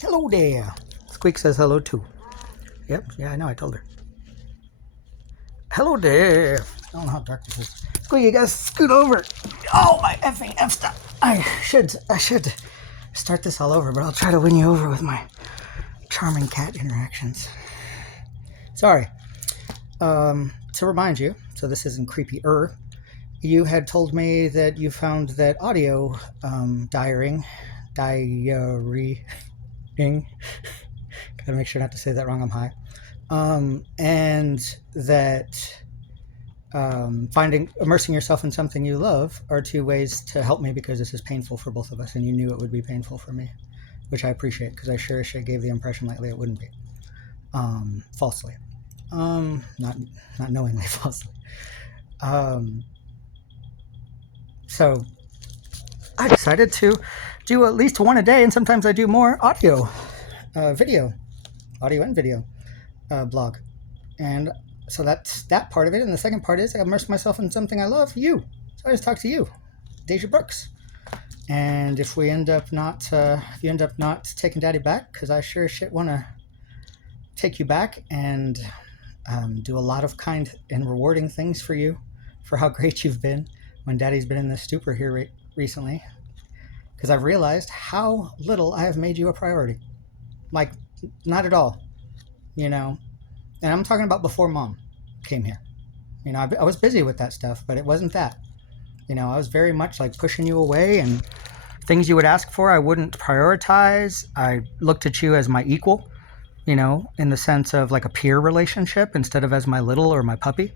Hello there. Squeak says hello too. Yep, yeah, I know, I told her. Hello there. I don't know how dark this is. Squeak, you gotta scoot over. Oh, my effing F stop. I should start this all over, but I'll try to win you over with my charming cat interactions. Sorry. To remind you, so this isn't creepy-er, you had told me that you found that audio diarying, gotta make sure not to say that wrong, I'm high, and that immersing yourself in something you love are two ways to help me because this is painful for both of us, and you knew it would be painful for me, which I appreciate because I sure as shit gave the impression lately it wouldn't be, falsely, not knowingly falsely. So I decided to do at least one a day, and sometimes I do more audio and video blog. And so that's that part of it. And the second part is I immerse myself in something I love, you. So I just talk to you, Deja Brooks. And if we end up not, if you end up not taking Daddy back, because I sure as shit want to take you back and do a lot of kind and rewarding things for you for how great you've been when Daddy's been in this stupor here recently, because I've realized how little I have made you a priority. Like, not at all, you know. And I'm talking about before Mom came here. You know, I was busy with that stuff, but it wasn't that. You know, I was very much like pushing you away, and things you would ask for I wouldn't prioritize. I looked at you as my equal, you know, in the sense of like a peer relationship instead of as my little or my puppy.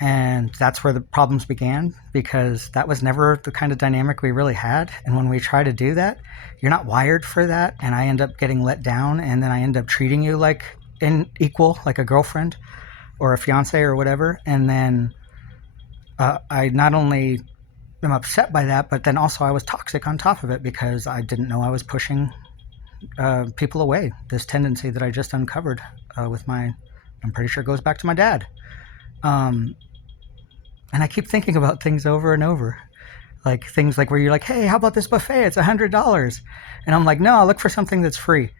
And that's where the problems began, because that was never the kind of dynamic we really had. And when we try to do that, you're not wired for that. And I end up getting let down, and then I end up treating you like an equal, like a girlfriend or a fiance or whatever. And then I not only am upset by that, but then also I was toxic on top of it because I didn't know I was pushing people away. This tendency that I just uncovered with I'm pretty sure it goes back to my dad. And I keep thinking about things over and over. Like things like where you're like, hey, how about this buffet? It's $100. And I'm like, no, I'll look for something that's free.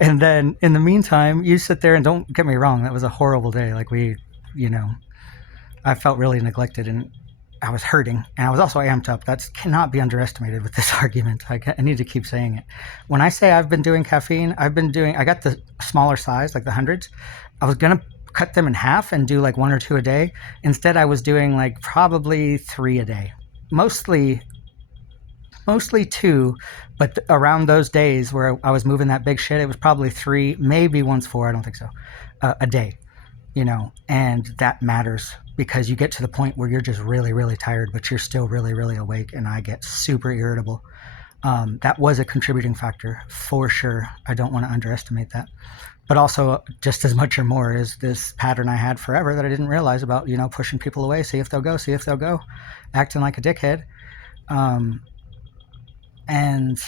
And then in the meantime, you sit there, and don't get me wrong, that was a horrible day. Like I felt really neglected, and I was hurting, and I was also amped up. That cannot be underestimated with this argument. I need to keep saying it. When I say I've been doing caffeine, I got the smaller size, like the hundreds. I was going to cut them in half and do like 1 or 2 a day. Instead, I was doing like probably 3 a day, mostly 2, but around those days where I was moving that big shit, it was probably 3, maybe once 4, I don't think so, a day, you know. And that matters because you get to the point where you're just really, really tired, but you're still really, really awake, and I get super irritable. That was a contributing factor for sure. I don't want to underestimate that. But also, just as much or more, is this pattern I had forever that I didn't realize about, you know, pushing people away, see if they'll go, acting like a dickhead. And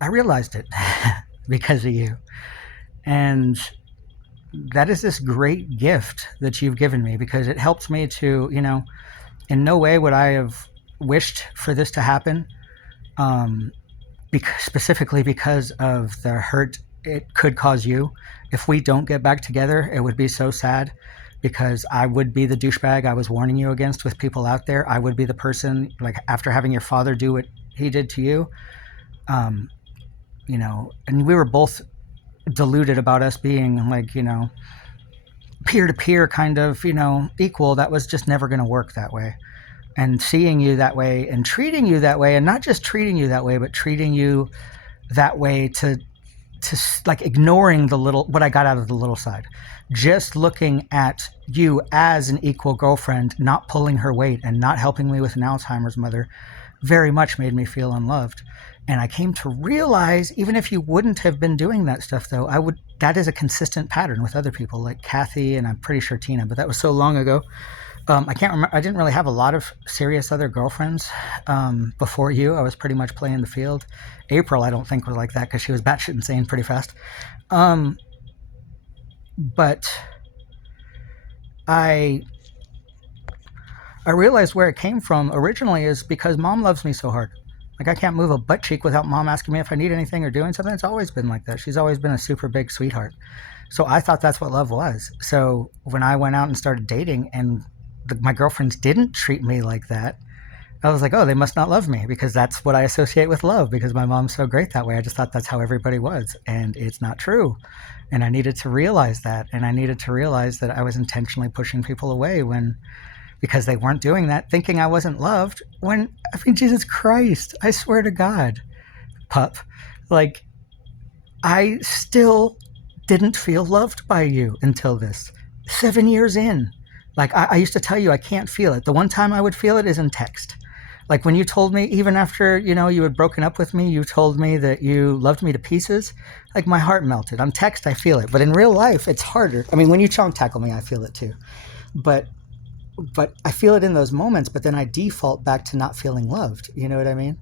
I realized it because of you. And that is this great gift that you've given me, because it helps me to, you know, in no way would I have wished for this to happen, specifically because of the hurt it could cause you. If we don't get back together, it would be so sad, because I would be the douchebag I was warning you against with people out there. I would be the person, like, after having your father do what he did to you, you know, and we were both deluded about us being like, you know, peer-to-peer kind of, you know, equal. That was just never going to work that way. And seeing you that way and treating you that way, and not just treating you that way, but treating you that way to like ignoring what I got out of the little side, just looking at you as an equal girlfriend, not pulling her weight and not helping me with an Alzheimer's mother, very much made me feel unloved. And I came to realize, even if you wouldn't have been doing that stuff, though, that is a consistent pattern with other people like Kathy, and I'm pretty sure Tina, but that was so long ago. I can't remember. I didn't really have a lot of serious other girlfriends before you. I was pretty much playing the field. April, I don't think, was like that because she was batshit insane pretty fast. But I realized where it came from originally is because Mom loves me so hard. Like, I can't move a butt cheek without mom asking me if I need anything or doing something. It's always been like that. She's always been a super big sweetheart. So I thought that's what love was. So when I went out and started dating and my girlfriends didn't treat me like that, I was like, oh, they must not love me, because that's what I associate with love, because my mom's so great that way. I just thought that's how everybody was. And it's not true. And I needed to realize that. And I needed to realize that I was intentionally pushing people away because they weren't doing that, thinking I wasn't loved. When, I mean, Jesus Christ, I swear to God, pup, like, I still didn't feel loved by you until this. 7 years in. Like, I used to tell you I can't feel it. The one time I would feel it is in text. Like, when you told me, even after, you had broken up with me, you told me that you loved me to pieces, like, my heart melted. On text, I feel it. But in real life, it's harder. I mean, when you chunk tackle me, I feel it too. But I feel it in those moments, but then I default back to not feeling loved. You know what I mean?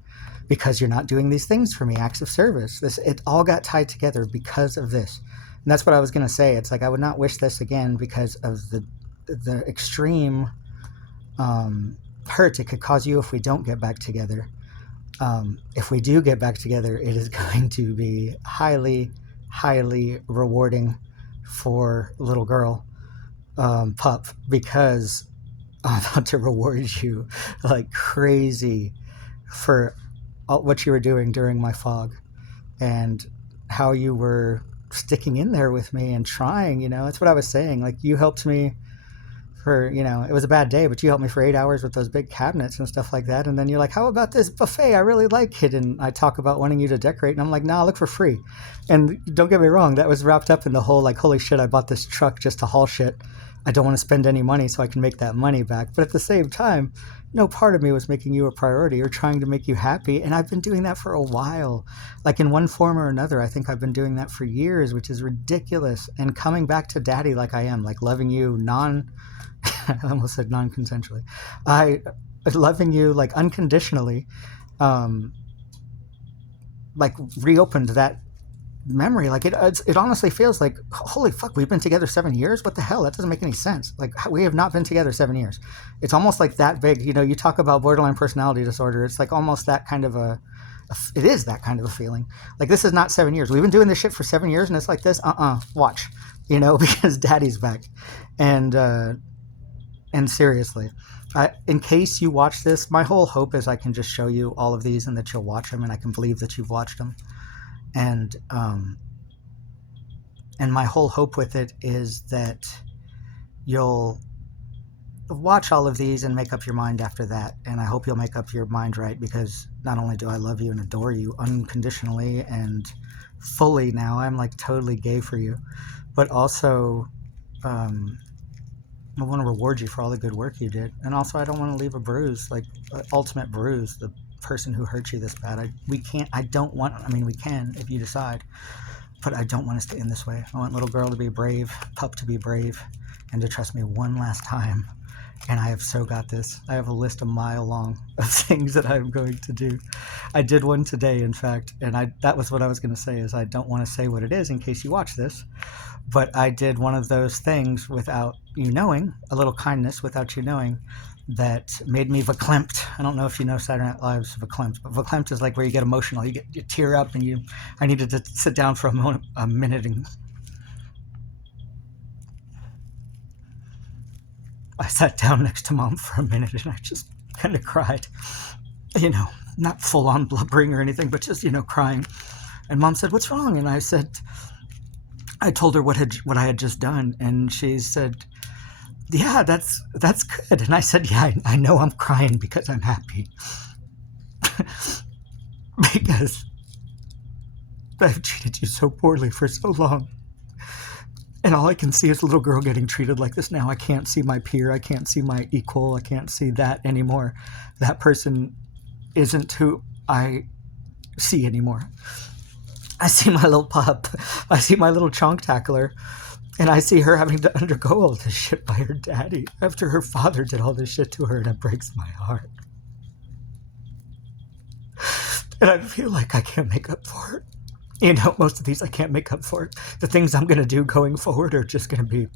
Because you're not doing these things for me, acts of service. It all got tied together because of this. And that's what I was going to say. It's like, I would not wish this again because of the extreme hurt it could cause you if we don't get back together. If we do get back together, it is going to be highly, highly rewarding for little girl, pup, because I'm about to reward you like crazy for what you were doing during my fog, and how you were sticking in there with me and trying. That's what I was saying. Like, you helped me for, it was a bad day, but you helped me for 8 hours with those big cabinets and stuff like that. And then you're like, how about this buffet? I really like it. And I talk about wanting you to decorate. And I'm like, nah, look for free. And don't get me wrong, that was wrapped up in the whole, like, holy shit, I bought this truck just to haul shit. I don't want to spend any money so I can make that money back. But at the same time, no part of me was making you a priority or trying to make you happy. And I've been doing that for a while. Like, in one form or another, I think I've been doing that for years, which is ridiculous. And coming back to daddy like I am, like loving you I almost said non-consensually. Loving you like unconditionally, like, reopened that memory. Like, it honestly feels like, holy fuck, we've been together 7 years. What the hell? That doesn't make any sense. Like, we have not been together 7 years. It's almost like that big. You talk about borderline personality disorder. It's like almost that kind of it is that kind of a feeling. Like, this is not 7 years. We've been doing this shit for 7 years, and it's like this. Watch, because daddy's back. And seriously, in case you watch this, my whole hope is I can just show you all of these and that you'll watch them, and I can believe that you've watched them. And my whole hope with it is that you'll watch all of these and make up your mind after that. And I hope you'll make up your mind right, because not only do I love you and adore you unconditionally and fully now, I'm like totally gay for you, but also I want to reward you for all the good work you did. And also, I don't want to leave a bruise, like ultimate bruise, the person who hurt you this bad. We can if you decide, but I don't want us to end this way. I want little girl to be brave, pup to be brave, and to trust me one last time. And I have so got this. I have a list a mile long of things that I'm going to do. I did one today, in fact, and that was what I was going to say, is I don't want to say what it is in case you watch this, but I did one of those things without you knowing, a little kindness without you knowing, that made me verklempt. I don't know if you know Saturday Night Live's verklempt, but verklempt is like where you get emotional, you tear up, and I needed to sit down for a minute, and I sat down next to Mom for a minute, and I just kind of cried, not full on blubbering or anything, but just, crying. And Mom said, "What's wrong?" And I told her what I had just done, and she said, "Yeah, that's good." And I said, "Yeah, I know I'm crying because I'm happy." Because I've treated you so poorly for so long. And all I can see is a little girl getting treated like this now. I can't see my peer. I can't see my equal. I can't see that anymore. That person isn't who I see anymore. I see my little pup. I see my little chonk tackler. And I see her having to undergo all this shit by her daddy after her father did all this shit to her, and it breaks my heart. And I feel like I can't make up for it. Most of these I can't make up for it. The things I'm going to do going forward are just going to be,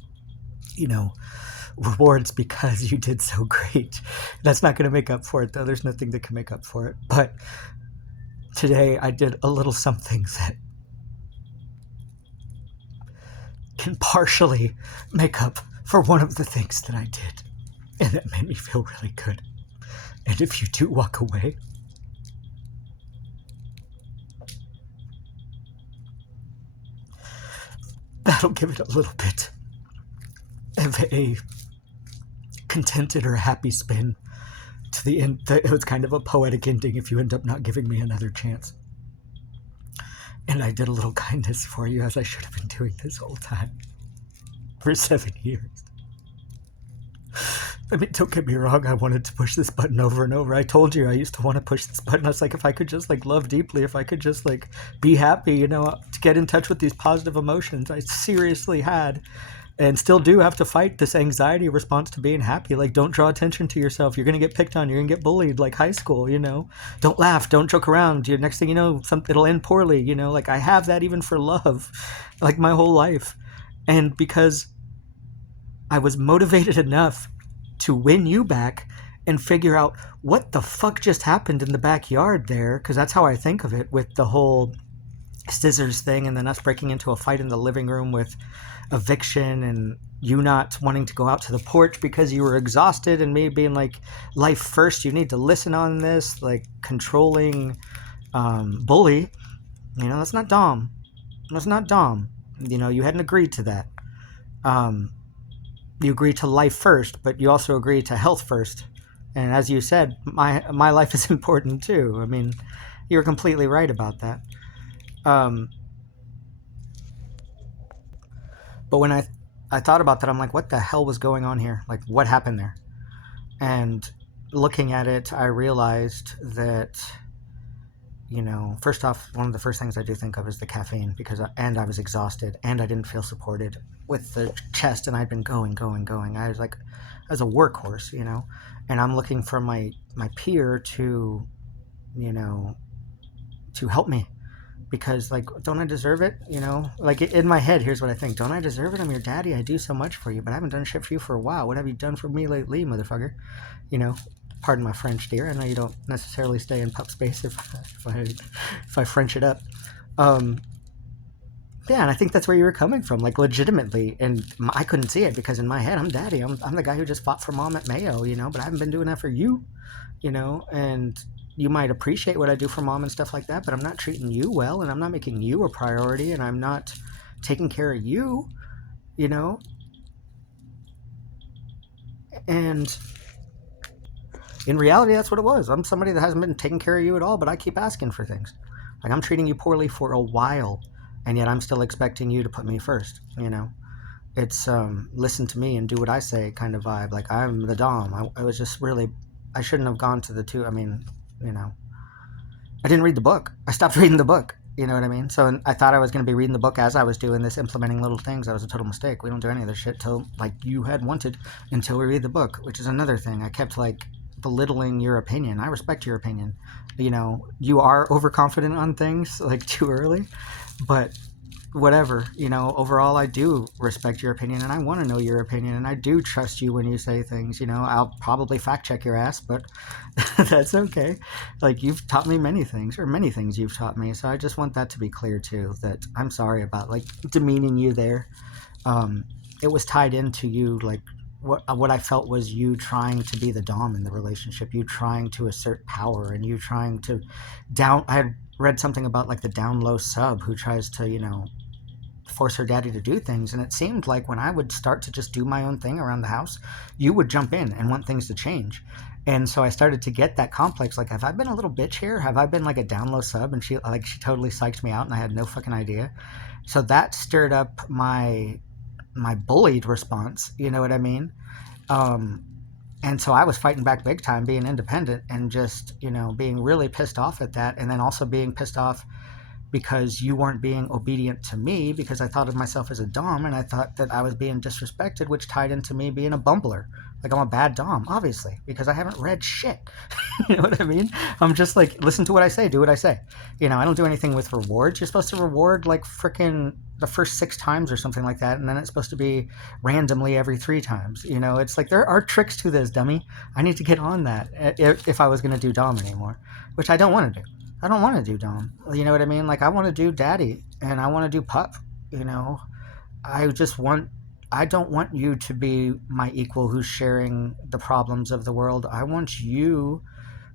rewards because you did so great. That's not going to make up for it, though. There's nothing that can make up for it. But today I did a little something that can partially make up for one of the things that I did. And that made me feel really good. And if you do walk away, that'll give it a little bit of a contented or happy spin to the end. It was kind of a poetic ending if you end up not giving me another chance. And I did a little kindness for you, as I should have been doing this whole time for 7 years. I mean, don't get me wrong, I wanted to push this button over and over. I told you I used to want to push this button. I was like, if I could just like love deeply, if I could just like be happy, you know, to get in touch with these positive emotions. I seriously had and still do have to fight this anxiety response to being happy. Like, don't draw attention to yourself. You're going to get picked on. You're going to get bullied like high school, you know. Don't laugh. Don't joke around. Your next thing you know, it'll end poorly, you know. Like, I have that even for love, like my whole life. And because I was motivated enough to win you back and figure out what the fuck just happened in the backyard there, because that's how I think of it, with the whole scissors thing and then us breaking into a fight in the living room with eviction and you not wanting to go out to the porch because you were exhausted, and me being like, life first, you need to listen on this, like controlling bully. You know, that's not Dom. That's not Dom. You know, you hadn't agreed to that. You agreed to life first, but you also agreed to health first. And as you said, my life is important too. I mean, you were completely right about that. But when I thought about that, I'm like, what the hell was going on here? Like, what happened there? And looking at it, I realized that, you know, first off, one of the first things I do think of is the caffeine, because I was exhausted and I didn't feel supported with the chest, and I'd been going. I was like, as a workhorse, you know, and I'm looking for my peer to, you know, to help me, because like, don't I deserve it? You know, like in my head, here's what I think. Don't I deserve it? I'm your daddy. I do so much for you, but I haven't done shit for you for a while. What have you done for me lately, motherfucker? You know, pardon my French, dear. I know you don't necessarily stay in pup space if I French it up. Yeah, and I think that's where you were coming from, like legitimately. And I couldn't see it because in my head, I'm daddy. I'm the guy who just fought for mom at Mayo, you know, but I haven't been doing that for you, you know, and you might appreciate what I do for mom and stuff like that, but I'm not treating you well, and I'm not making you a priority, and I'm not taking care of you, you know. And in reality, that's what it was. I'm somebody that hasn't been taking care of you at all, but I keep asking for things. Like, I'm treating you poorly for a while, and yet I'm still expecting you to put me first, you know. It's listen to me and do what I say kind of vibe. Like, I'm the Dom. I was just really, I shouldn't have gone to the two. I mean, you know, I didn't read the book. I stopped reading the book. You know what I mean? So I thought I was going to be reading the book as I was doing this, implementing little things. That was a total mistake. We don't do any of this shit till, like, you had wanted, until we read the book, which is another thing. I kept, like, belittling your opinion. I respect your opinion. You know, you are overconfident on things, like, too early. But whatever, you know, overall, I do respect your opinion, and I want to know your opinion, and I do trust you when you say things. You know, I'll probably fact check your ass, but that's okay. Like, you've taught me many things, or many things you've taught me, so I just want that to be clear too, that I'm sorry about, like, demeaning you there. It was tied into you, like, what I felt was you trying to be the Dom in the relationship, you trying to assert power, and you trying to I had read something about, like, the down low sub who tries to, you know, force her daddy to do things, and it seemed like when I would start to just do my own thing around the house, you would jump in and want things to change. And so I started to get that complex, like, have I been a little bitch here? Have I been like a down low sub? And she totally psyched me out, and I had no fucking idea. So that stirred up my bullied response, you know what I mean? And so I was fighting back big time, being independent, and just, you know, being really pissed off at that, and then also being pissed off because you weren't being obedient to me, because I thought of myself as a Dom, and I thought that I was being disrespected, which tied into me being a bumbler. Like, I'm a bad Dom, obviously, because I haven't read shit. You know what I mean? I'm just like, listen to what I say, do what I say. You know, I don't do anything with rewards. You're supposed to reward, like, frickin' the first 6 times or something like that, and then it's supposed to be randomly every 3 times. You know, it's like, there are tricks to this, dummy. I need to get on that if I was going to do Dom anymore, which I don't want to do. I don't want to do Dom. You know what I mean? Like, I want to do Daddy, and I want to do Pup. You know, I just want. I don't want you to be my equal who's sharing the problems of the world. I want you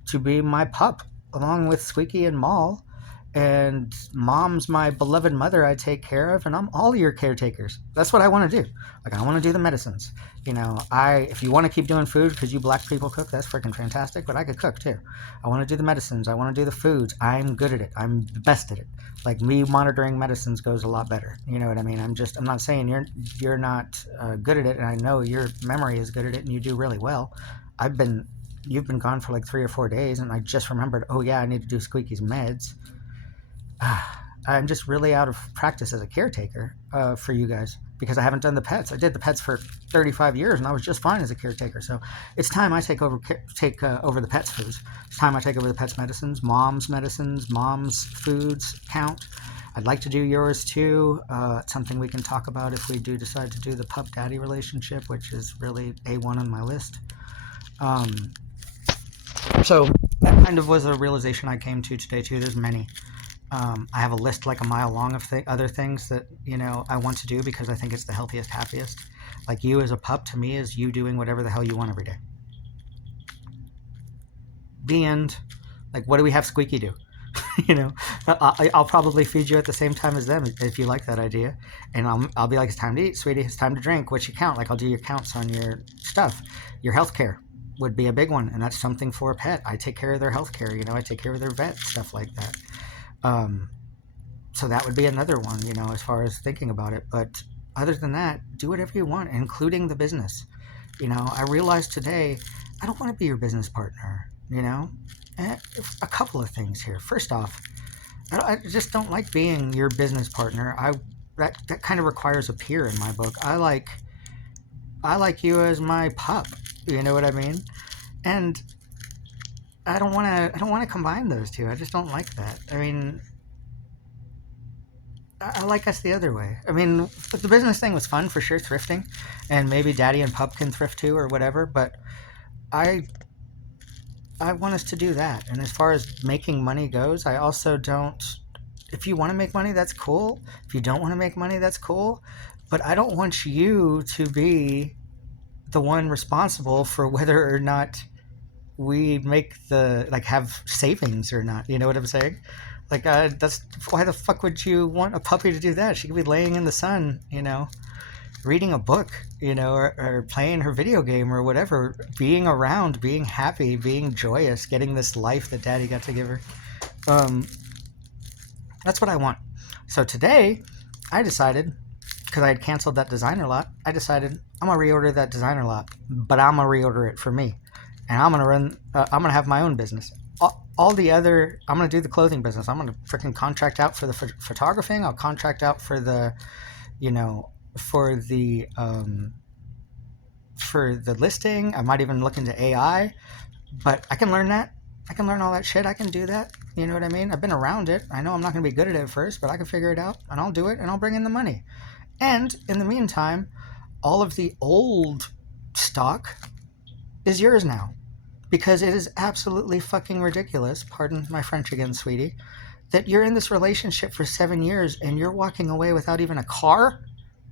to be my pup, along with Squeaky and Maul. And Mom's my beloved mother I take care of, and I'm all your caretakers. That's what I want to do. Like, I want to do the medicines. You know, if you want to keep doing food because you black people cook, that's freaking fantastic, but I could cook too. I want to do the medicines. I want to do the foods. I'm good at it. I'm the best at it. Like, me monitoring medicines goes a lot better. You know what I mean? I'm not saying you're not good at it, and I know your memory is good at it, and you do really well. You've been gone for like 3 or 4 days, and I just remembered, oh yeah, I need to do Squeaky's meds. I'm just really out of practice as a caretaker for you guys because I haven't done the pets. I did the pets for 35 years, and I was just fine as a caretaker. So it's time I take over the pets' foods. It's time I take over the pets' medicines, mom's foods count. I'd like to do yours too. It's something we can talk about if we do decide to do the pup-daddy relationship, which is really A1 on my list. So that kind of was a realization I came to today too. There's many. I have a list like a mile long of other things that, you know, I want to do because I think it's the healthiest, happiest. Like, you as a pup to me is you doing whatever the hell you want every day. The end. Like, what do we have Squeaky do? You know, I'll probably feed you at the same time as them if you like that idea. And I'll be like, it's time to eat, sweetie. It's time to drink. What's your count? Like, I'll do your counts on your stuff. Your health care would be a big one. And that's something for a pet. I take care of their health care. You know, I take care of their vet, stuff like that. So that would be another one, you know, as far as thinking about it. But other than that, do whatever you want, including the business. You know, I realized today, I don't want to be your business partner, you know. A couple of things here. First off, I just don't like being your business partner. That kind of requires a peer in my book. I like you as my pup. You know what I mean? And I don't want to combine those two. I just don't like that. I mean, I like us the other way. I mean, the business thing was fun for sure, thrifting, and maybe Daddy and Pup can thrift too or whatever. But I want us to do that. And as far as making money goes, I also don't. If you want to make money, that's cool. If you don't want to make money, that's cool. But I don't want you to be the one responsible for whether or not we make have savings or not. You know what I'm saying? Like, that's why the fuck would you want a puppy to do that? She could be laying in the sun, you know, reading a book, you know, or playing her video game or whatever, being around, being happy, being joyous, getting this life that Daddy got to give her. That's what I want. So today, I decided, because I had canceled that designer lot, I decided I'm gonna reorder that designer lot, but I'm gonna reorder it for me. And I'm gonna have my own business. All the other, I'm gonna do the clothing business. I'm gonna freaking contract out for the photographing. I'll contract out for the, you know, for the listing. I might even look into AI, but I can learn that. I can learn all that shit. I can do that. You know what I mean? I've been around it. I know I'm not gonna be good at it at first, but I can figure it out, and I'll do it, and I'll bring in the money. And in the meantime, all of the old stock is yours now. Because it is absolutely fucking ridiculous, pardon my French again, sweetie, that you're in this relationship for 7 years and you're walking away without even a car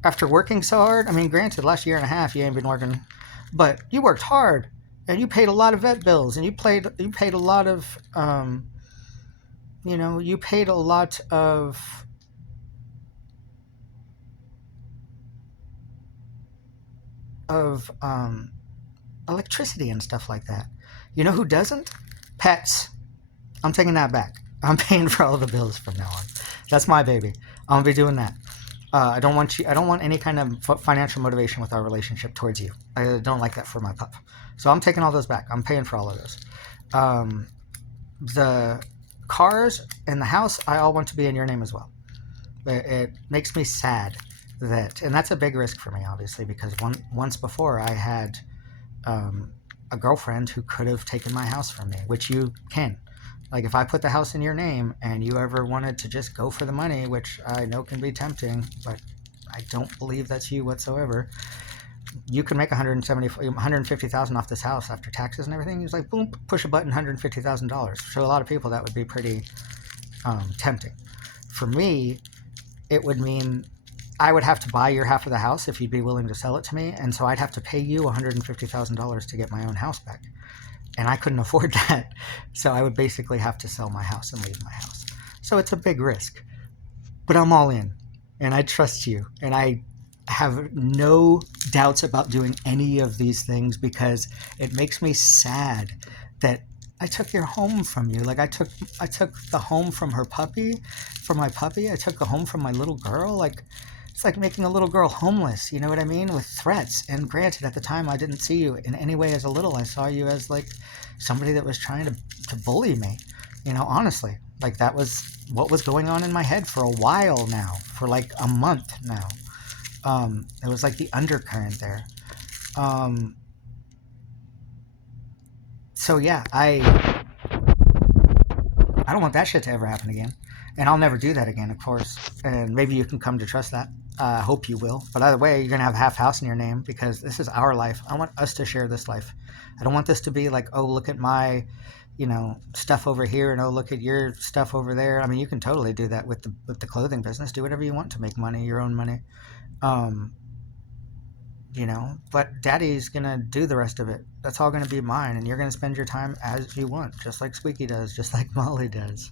after working so hard. I mean, granted, last year and a half you ain't been working, but you worked hard and you paid a lot of vet bills and you paid a lot of, you paid a lot of electricity and stuff like that. You know who doesn't? Pets. I'm taking that back. I'm paying for all the bills from now on. That's my baby. I'm gonna be doing that. I don't want any kind of financial motivation with our relationship towards you. I don't like that for my pup. So I'm taking all those back. I'm paying for all of those. The cars and the house, I all want to be in your name as well. It makes me sad and that's a big risk for me, obviously, because once before I had a girlfriend who could have taken my house from me, which you can. Like, if I put the house in your name and you ever wanted to just go for the money, which I know can be tempting, but I don't believe that's you whatsoever, you can make 150,000 off this house after taxes and everything. He was like, boom, push a button, $150,000. So a lot of people that would be pretty tempting. For me, it would mean I would have to buy your half of the house if you'd be willing to sell it to me, and so I'd have to pay you $150,000 to get my own house back, and I couldn't afford that. So I would basically have to sell my house and leave my house. So it's a big risk, but I'm all in, and I trust you, and I have no doubts about doing any of these things because it makes me sad that I took your home from you. Like I took the home from her puppy, from my puppy. I took the home from my little girl. Like it's like making a little girl homeless. You know what I mean? With threats. And granted, at the time, I didn't see you in any way as a little. I saw you as like somebody that was trying to bully me. You know, honestly, like that was what was going on in my head for a while now, for like a month now. It was like the undercurrent there. So yeah, I don't want that shit to ever happen again. And I'll never do that again, of course. And maybe you can come to trust that. I hope you will. But either way, you're going to have half house in your name because this is our life. I want us to share this life. I don't want this to be like, oh, look at my, stuff over here and oh, look at your stuff over there. I mean, you can totally do that with the clothing business. Do whatever you want to make money, your own money. Um, but daddy's going to do the rest of it. That's all going to be mine. And you're going to spend your time as you want, just like Squeaky does, just like Molly does.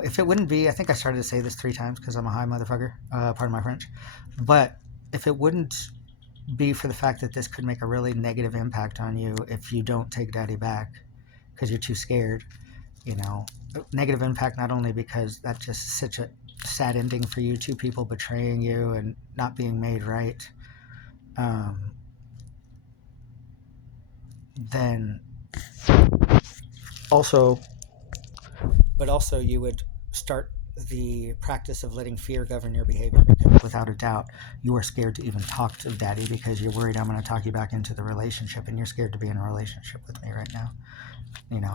If it wouldn't be, I think I started to say this 3 times because I'm a high motherfucker, pardon my French, but if it wouldn't be for the fact that this could make a really negative impact on you if you don't take daddy back because you're too scared, negative impact not only because that's just such a sad ending for you, 2 people betraying you and not being made right, then also you would start the practice of letting fear govern your behavior because without a doubt you are scared to even talk to daddy because you're worried I'm going to talk you back into the relationship and you're scared to be in a relationship with me right now.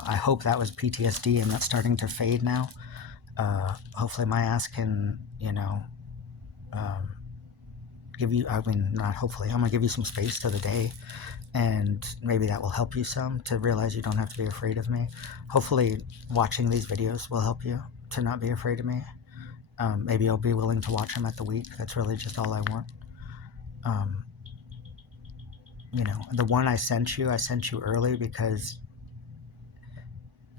I hope that was PTSD and that's starting to fade now. Hopefully my ass can give you, not hopefully, I'm going to give you some space to the day and maybe that will help you some to realize you don't have to be afraid of me. Hopefully watching these videos will help you to not be afraid of me. Maybe you'll be willing to watch them at the week. That's really just all I want. The one I sent you early because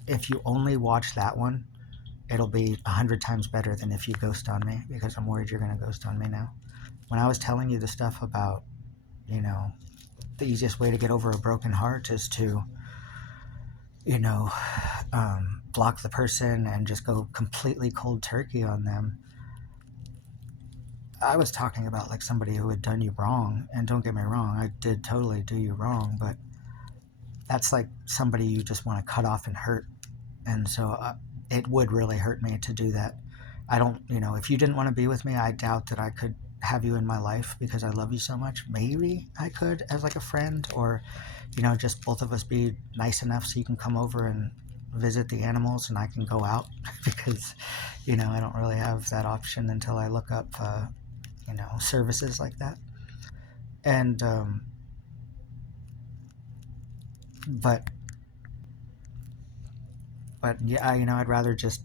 if you only watch that one, it'll be 100 times better than if you ghost on me because I'm worried you're going to ghost on me now. When I was telling you the stuff about, the easiest way to get over a broken heart is to, block the person and just go completely cold turkey on them. I was talking about like somebody who had done you wrong, and don't get me wrong, I did totally do you wrong, but that's like somebody you just want to cut off and hurt. And so it would really hurt me to do that. I don't, if you didn't want to be with me, I doubt that I could have you in my life because I love you so much. Maybe I could as like a friend or, just both of us be nice enough so you can come over and visit the animals and I can go out because, I don't really have that option until I look up, services like that. And, but yeah, I'd rather just